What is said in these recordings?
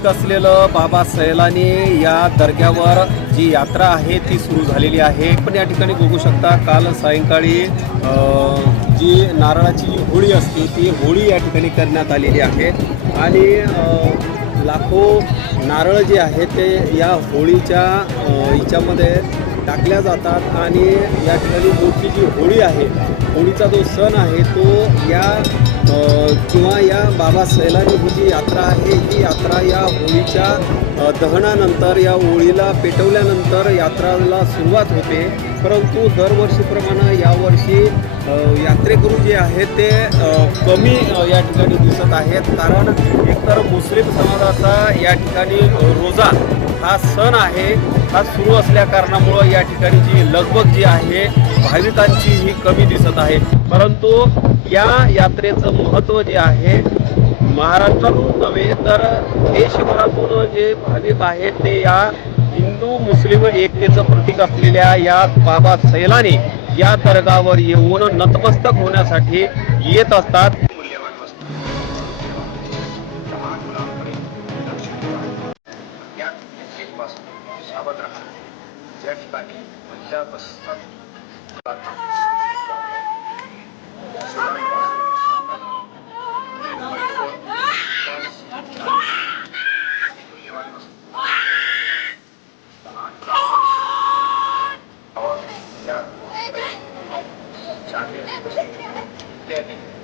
असलेलं बाबा सैलानी या दर्ग्यावर जी यात्रा आहे ती सुरू झालेली आहे. पण या ठिकाणी बघू शकता काल सायंकाळी जी नारळाची होळी असते ती होळी या ठिकाणी करण्यात आलेली आहे. आणि लाखो नारळ जे आहे ते या होळीच्या याच्यामध्ये हिच्यामध्ये टाकल्या जातात. आणि या ठिकाणी मोठी जी होळी आहे होळीचा जो सण आहे तो या किंवा या बाबा सैलानी ही जी यात्रा आहे ही यात्रा या होळीच्या दहनानंतर या होळीला पेटवल्यानंतर यात्राला सुरुवात होते. परंतु दरवर्षीप्रमाणे यावर्षी यात्रेकरू जे आहेत ते कमी या ठिकाणी दिसत आहेत. कारण एकतर मुस्लिम समाजाचा या ठिकाणी रोजा हा सण आहे. हा सुरू असल्या कारणामुळं या ठिकाणी जी लगबग जी आहे भाविकांची ही कमी दिसत आहे. परंतु या यात्रेचं महत्त्व जे आहे महाराष्ट्रातून नव्हे तर देशभरातून जे भाविक आहेत ते या हिंदू मुस्लिम एकतेचं प्रतीक असलेल्या या बाबा सैलानी या दर्गावर येऊन नतमस्तक होण्यासाठी येत असतात. सावध रखा जेट पार्टी महिला बस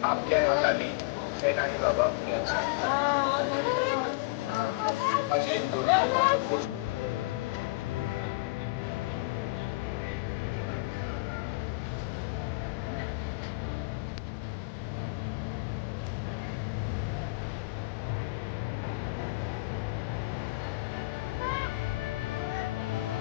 आप क्या है सेनानी बाबा